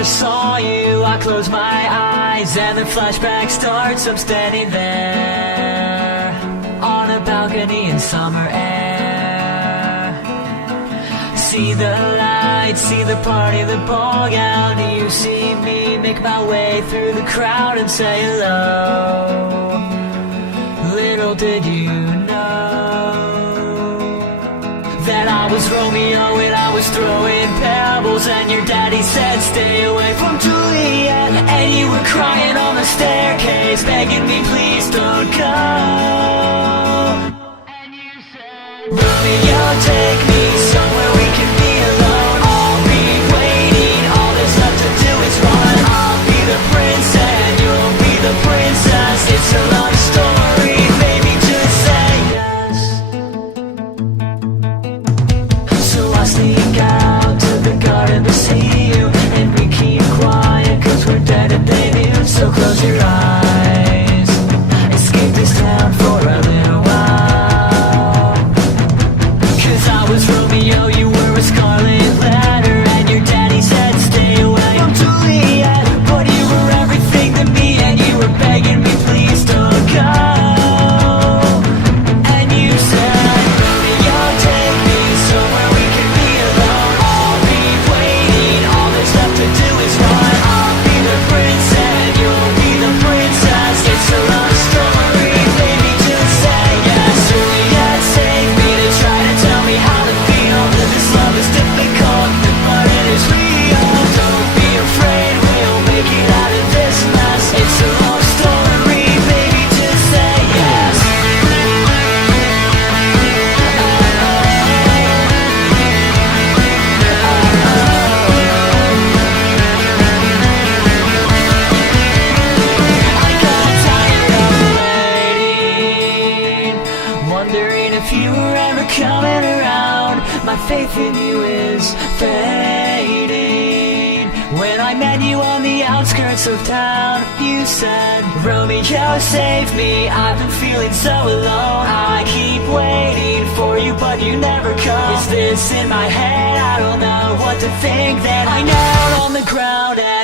first saw you, I closed my eyes and the flashback starts. I'm standing there on a balcony in summer air. See the lights, see the party, the ball gown. You see me make my way through the crowd and say hello. Little did you know that I was Romeo and I was throwing pebbles, and your daddy said stay away from Juliet, and you were crying on the staircase begging me please don't go. And you said, Romeo, take me somewhere we can be alone. I'll be waiting, all there's left to do is run. I'll be the prince and you'll be the princess. It's a love story, baby, just say yes. So I sneak out to the garden to see you, and we keep quiet cause we're dead and they knew. So close your eyes, escape this town for a little while. Cause I was Romeo, you were a scarlet letter, and your daddy said stay away from Juliet, but you were everything to me and you were begging me please don't go. And you said, Romeo, take me somewhere we can be alone. I'll be waiting, all there's left to do is run. I'll be the prince and you'll be the princess. It's a love story, baby, just say yes. Juliet, save me to try to tell me how to feel. That this love is difficult, but it is real. Don't be afraid, we'll make it out of this mess. It's a love story, baby, just say yes. I got tired of waiting, wondering if you were ever coming around. My faith in you is fading. When I met you on the outskirts of town, you said, Romeo, save me, I've been feeling so alone. I keep waiting for you, but you never come. Is this in my head? I don't know what to think. Then I knelt on the ground and